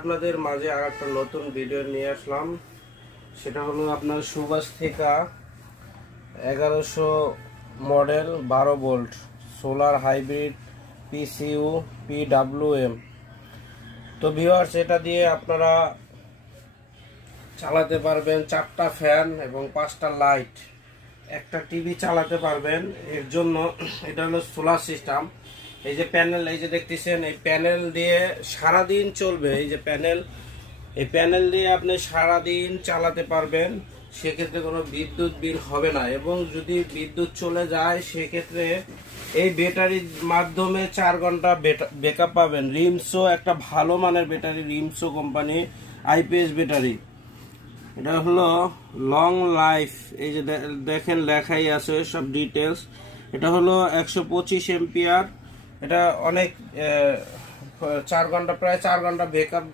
আপনাদের মাঝে আর একটা নতুন ভিডিও নিয়ে আসলাম। সেটা হলো আপনার সুভাষিকা 1100 model 12 volt solar hybrid পিসিইউ PWM. তো ভিউয়ার্স, এটা দিয়ে আপনারা চালাতে পারবেন 4টা ফ্যান এবং 5টা লাইট, একটা টিভি চালাতে পারবেন। এর জন্য এটা হলো সোলার সিস্টেম। এই যে প্যানেল, এই যে দেখতেছেন, এই প্যানেল দিয়ে সারাদিন চলবে। এই যে প্যানেল, এই প্যানেল দিয়ে আপনি সারাদিন চালাতে পারবেন। সেক্ষেত্রে কোনো বিদ্যুৎ বিল হবে না, এবং যদি বিদ্যুৎ চলে যায় সেক্ষেত্রে এই ব্যাটারির মাধ্যমে 4 ঘন্টা ব্যাকআপ পাবেন। রিমসো একটা ভালো মানের battery, Rimso company IPS battery. এটা হলো লং লাইফ, এই যে দেখেন লেখাই আছে সব ডিটেলস। এটা হলো 125 এম্পিয়ার। এটা অনেক 4 ঘন্টা, প্রায় 4 ঘন্টা ব্যাকআপ